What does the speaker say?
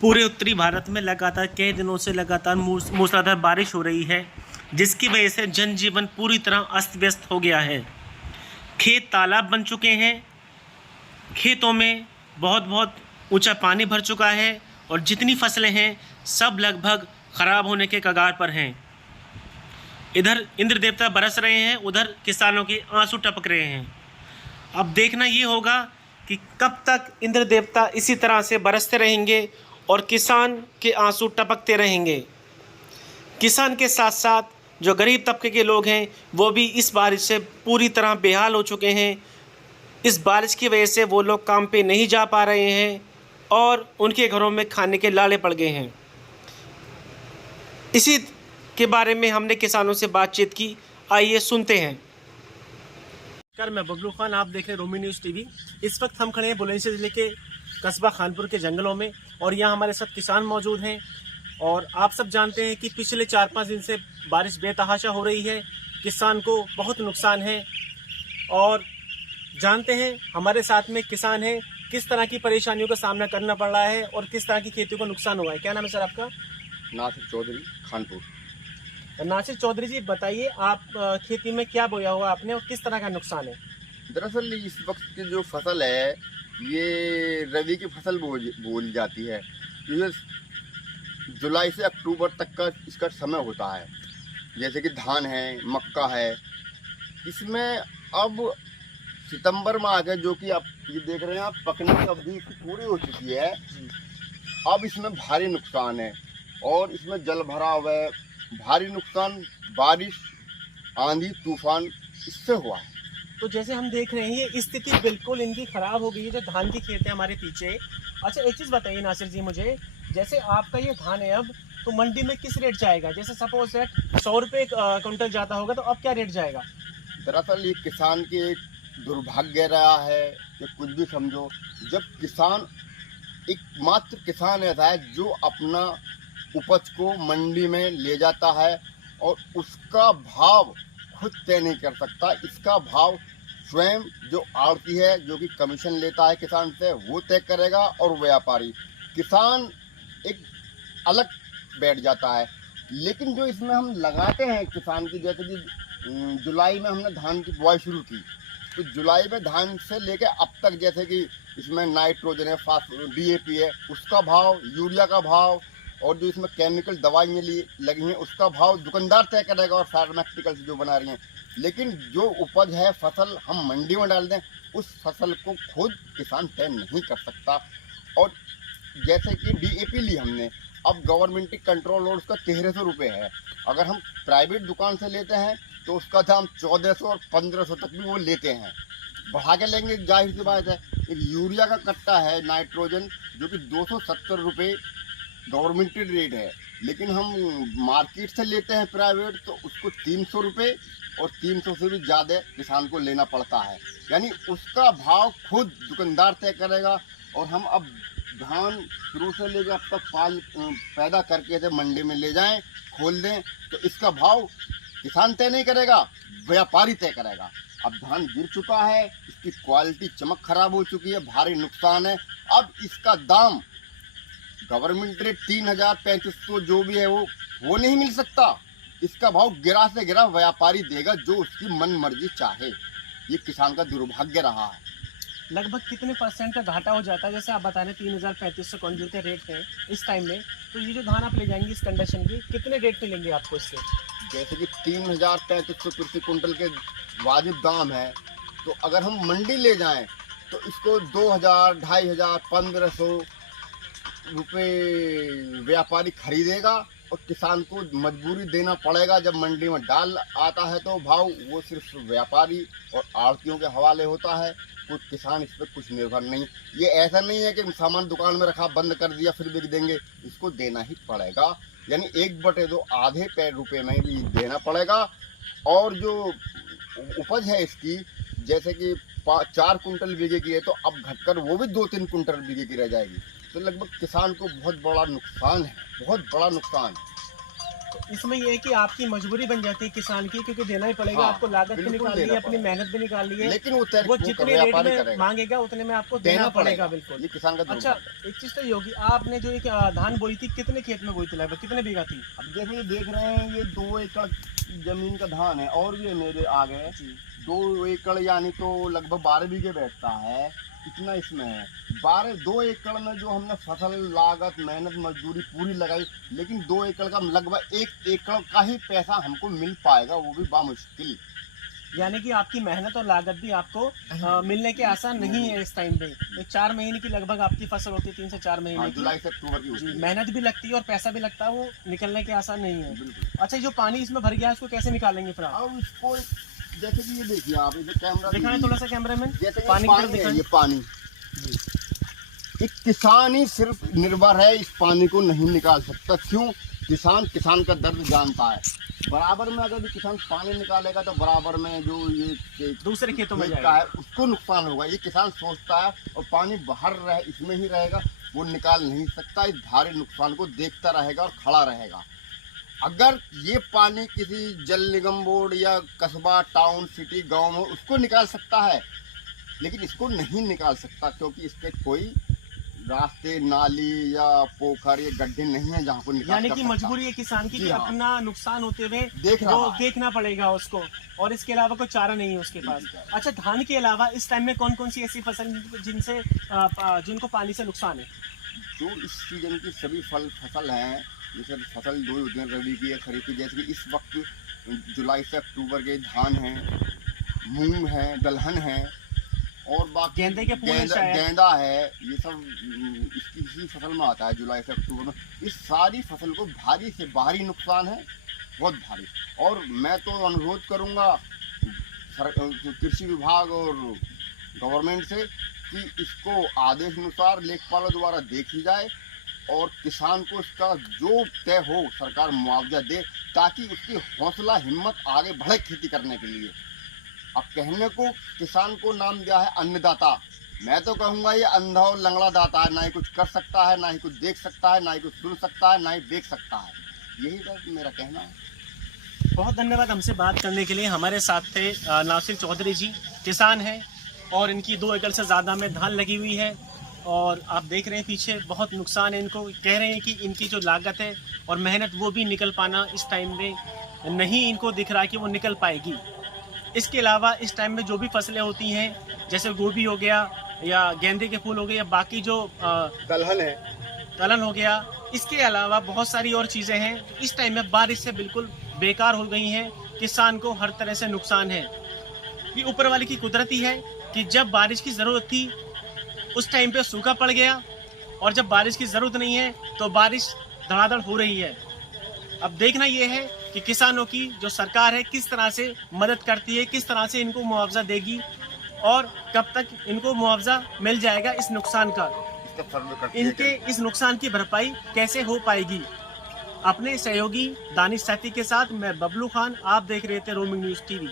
पूरे उत्तरी भारत में लगातार कई दिनों से लगातार मूसलाधार बारिश हो रही है, जिसकी वजह से जनजीवन पूरी तरह अस्त व्यस्त हो गया है। खेत तालाब बन चुके हैं, खेतों में बहुत ऊंचा पानी भर चुका है और जितनी फसलें हैं सब लगभग ख़राब होने के कगार पर हैं। इधर इंद्र देवता बरस रहे हैं, उधर किसानों के आंसू टपक रहे हैं। अब देखना ये होगा कि कब तक इंद्र देवता इसी तरह से बरसते रहेंगे और किसान के आंसू टपकते रहेंगे। किसान के साथ साथ जो गरीब तबके के लोग हैं वो भी इस बारिश से पूरी तरह बेहाल हो चुके हैं। इस बारिश की वजह से वो लोग काम पे नहीं जा पा रहे हैं और उनके घरों में खाने के लाले पड़ गए हैं। इसी के बारे में हमने किसानों से बातचीत की, आइए सुनते हैं। मैं बबलू खान, आप देख रहे हैं रोमी न्यूज़ टीवी। इस वक्त हम खड़े हैं बुलंदशहर ज़िले के कस्बा खानपुर के जंगलों में और यहाँ हमारे साथ किसान मौजूद हैं। और आप सब जानते हैं कि पिछले 4-5 दिन से बारिश बेतहाशा हो रही है, किसान को बहुत नुकसान है। और जानते हैं हमारे साथ में किसान हैं, किस तरह की परेशानियों का सामना करना पड़ रहा है और किस तरह की खेती को नुकसान हुआ है। क्या नाम है सर आपका? नासिर चौधरी, खानपुर। नासिर चौधरी जी, बताइए आप खेती में क्या बोया हुआ आपने और किस तरह का नुकसान है? दरअसल इस वक्त की जो फसल है ये रबी की फसल बोली जाती है। ये जुलाई से अक्टूबर तक का इसका समय होता है। जैसे कि धान है, मक्का है। इसमें अब सितंबर में आके जो कि आप ये देख रहे हैं, आप पकने की अवधि पूरी हो चुकी है। अब इसमें भारी नुकसान है और इसमें जल भराव है। भारी नुकसान बारिश, आंधी, तूफान इससे हुआ है। तो जैसे हम देख रहे हैं ये स्थिति बिल्कुल इनकी ख़राब हो गई है। जो धान की खेत है हमारे पीछे। अच्छा, एक चीज़ बताइए नासिर जी मुझे, जैसे आपका ये धान है अब तो मंडी में किस रेट जाएगा? जैसे सपोज दैट 100 रुपये कुंटल जाता होगा तो अब क्या रेट जाएगा? दरअसल ये किसान की एक दुर्भाग्य रहा है कि कुछ भी समझो, जब किसान एकमात्र किसान ऐसा है जो अपना उपज को मंडी में ले जाता है और उसका भाव खुद तय नहीं कर सकता। इसका भाव स्वयं जो आड़ती है, जो कि कमीशन लेता है किसान से, वो तय करेगा और व्यापारी। किसान एक अलग बैठ जाता है। लेकिन जो इसमें हम लगाते हैं किसान की, जैसे कि जुलाई में हमने धान की बुआई शुरू की, तो जुलाई में धान से लेके अब तक जैसे कि इसमें नाइट्रोजन है, DAP है, उसका भाव, यूरिया का भाव और जो इसमें केमिकल दवाइयाँ लगी हैं उसका भाव दुकानदार तय करेगा और फार्मास्यूटिकल्स जो बना रही हैं। लेकिन जो उपज है, फसल हम मंडी में डाल दें, उस फसल को खुद किसान तय नहीं कर सकता। और जैसे कि DAP ली हमने, अब गवर्नमेंट की कंट्रोल और उसका 1300 रुपये है। अगर हम प्राइवेट दुकान से लेते हैं तो उसका दाम 1400 और 1500 तक भी वो लेते हैं। बढ़ा के लेंगे, जाहिर सी बात है। एक यूरिया का कट्टा है नाइट्रोजन जो कि 270 रुपये गवर्नमेंट रेट है, लेकिन हम मार्केट से लेते हैं प्राइवेट तो उसको 300 रुपये और 300 से भी ज़्यादा किसान को लेना पड़ता है। यानी उसका भाव खुद दुकानदार तय करेगा। और हम अब धान शुरू से लेकर अब तक पैदा करके थे मंडी में ले जाएं, खोल दें, तो इसका भाव किसान तय नहीं करेगा, व्यापारी तय करेगा। अब धान गिर चुका है, इसकी क्वालिटी चमक खराब हो चुकी है, भारी नुकसान है। अब इसका दाम गवर्नमेंट रेट 3000-3500 जो भी है वो नहीं मिल सकता। इसका भाव गिरा से गिरा व्यापारी देगा जो उसकी मन मर्जी चाहे। ये किसान का दुर्भाग्य रहा है। लगभग कितने % का घाटा हो जाता है? जैसे आप बता रहे 3000-3500 क्विंटल के रेट है इस टाइम में, तो ये जो धान आप ले जाएंगे इस कंडीशन की, कितने रेट में लेंगे आपको इससे? जैसे कि 3000-3500 प्रति कुंटल के वाजिब दाम है, तो अगर हम मंडी ले जाएं तो इसको 2000, 2500, 1500 रुपये व्यापारी खरीदेगा और किसान को मजबूरी देना पड़ेगा। जब मंडी में डाल आता है तो भाव वो सिर्फ व्यापारी और आड़तियों के हवाले होता है। कुछ किसान इस पर कुछ निर्भर नहीं। ये ऐसा नहीं है कि सामान दुकान में रखा, बंद कर दिया, फिर बिक देंगे। इसको देना ही पड़ेगा, यानी 1/2 आधे रुपये में भी देना पड़ेगा। और जो उपज है इसकी, जैसे कि 4 कुंटल बीघे की है तो अब घटकर वो भी 2-3 कुंटल बीघे की रह जाएगी। तो लगभग किसान को बहुत बड़ा नुकसान है, बहुत बड़ा नुकसान। तो इसमें ये है कि आपकी मजबूरी बन जाती है किसान की, क्योंकि देना ही पड़ेगा। हाँ, आपको लागत भी बिल्कुल निकालनी है, देना अपनी पड़ेगा। मेहनत भी निकालनी है, लेकिन वो वो जितने रेट व्यापारी में करेगा, मांगेगा उतने में आपको देना पड़ेगा। बिल्कुल। ये किसान का अच्छा, दुर्भाग्य है। एक चीज तो ये होगी, आपने जो एक धान बोई थी, कितने खेत में बोई थी, लगभग कितने बीघा थी? अब जैसे ये देख रहे हैं, ये 2 एकड़ जमीन का धान है, और भी है मेरे आगे 2 एकड़, यानी तो लगभग 12 बीघे बैठता है। कितना इसमें है 2 एकड़ में जो हमने फसल लागत मेहनत मजदूरी पूरी लगाई, लेकिन 2 एकड़ का लगभग 1 एकड़ का ही पैसा हमको मिल पाएगा, वो भी बामुश्किल। यानी कि आपकी मेहनत और लागत भी आपको मिलने के आसान नहीं है इस टाइम पे। तो 4 महीने की लगभग आपकी फसल होती है, 3 से 4 महीने हाँ, की। जुलाई से अक्टूबर की होती जी, है। मेहनत भी लगती है और पैसा भी लगता है, वो निकलने के आसान नहीं है। बिल्कुल। अच्छा, जो पानी इसमें भर गया है उसको कैसे निकालेंगे फिर आप? और इसको जैसे कि ये देखिए आप, इधर कैमरा दिखाएं थोड़ा सा कैमरा में, जैसे पानी की तरफ है, दिखाएं। ये पानी एक किसान ही सिर्फ निर्भर है, इस पानी को नहीं निकाल सकता। क्यों? किसान का दर्द जानता है। बराबर में अगर किसान पानी निकालेगा तो बराबर में जो ये दूसरे खेतों में खेत जाएगा। का है उसको नुकसान होगा। ये किसान सोचता है और पानी बाहर रहे, इसमें ही रहेगा, वो निकाल नहीं सकता। इस भारी नुकसान को देखता रहेगा और खड़ा रहेगा। अगर ये पानी किसी जल निगम बोर्ड या कस्बा, टाउन, सिटी, गांव में उसको निकाल सकता है, लेकिन इसको नहीं निकाल सकता, क्योंकि इसके कोई रास्ते, नाली या पोखर या गड्ढे नहीं है जहाँ को निकाल यानी कर कि सकता। मजबूरी है किसान की जी कि हाँ। अपना नुकसान होते हुए देख रहा वो है। देखना पड़ेगा उसको, और इसके अलावा कोई चारा नहीं है उसके पास। अच्छा, धान के अलावा इस टाइम में कौन कौन सी ऐसी फसल जिनसे जिनको पानी से नुकसान है? जो इस सीजन की सभी फसल हैं, जैसे फसल 2 होती हैं, रबी की या खरीफ की। जैसे कि इस वक्त जुलाई से अक्टूबर के धान हैं, मूंग हैं, दलहन हैं, और बाकी गेंदे के फूल हैं शायद। गेंदा है। ये सब इसी फसल में आता है, जुलाई से अक्टूबर में। इस सारी फसल को भारी से भारी नुकसान है, बहुत भारी। और मैं तो अनुरोध करूंगा कृषि विभाग और गवर्नमेंट से कि इसको आदेश अनुसार लेखपालों द्वारा देखी जाए, और किसान को इसका जो तय हो सरकार मुआवजा दे, ताकि उसकी हौसला हिम्मत आगे बढ़े खेती करने के लिए। अब कहने को किसान को नाम दिया है अन्नदाता, मैं तो कहूँगा ये अंधा और लंगड़ा दाता है। ना ही कुछ कर सकता है, ना ही कुछ देख सकता है, ना ही कुछ सुन सकता है, ना ही देख सकता है। यही बस मेरा कहना है। बहुत धन्यवाद हमसे बात करने के लिए। हमारे साथ थे नासिर चौधरी जी, किसान हैं, और इनकी 2 एकड़ से ज़्यादा में धान लगी हुई है, और आप देख रहे हैं पीछे बहुत नुकसान है इनको। कह रहे हैं कि इनकी जो लागत है और मेहनत वो भी निकल पाना इस टाइम में नहीं इनको दिख रहा कि वो निकल पाएगी। इसके अलावा इस टाइम में जो भी फसलें होती हैं, जैसे गोभी हो गया या गेंदे के फूल हो गए या बाकी जो दलहन हो गया, इसके अलावा बहुत सारी और चीज़ें हैं इस टाइम में बारिश से बिल्कुल बेकार हो गई हैं। किसान को हर तरह से नुकसान है। ये ऊपर वाले की कुदरती है कि जब बारिश की ज़रूरत थी उस टाइम पे सूखा पड़ गया, और जब बारिश की ज़रूरत नहीं है तो बारिश धड़ाधड़ हो रही है। अब देखना ये है कि किसानों की जो सरकार है किस तरह से मदद करती है, किस तरह से इनको मुआवजा देगी, और कब तक इनको मुआवजा मिल जाएगा इस नुकसान का, इनके इस नुकसान की भरपाई कैसे हो पाएगी। अपने सहयोगी दानिश सैफी के साथ मैं बबलू खान, आप देख रहे थे रोमिंग न्यूज़ टीवी।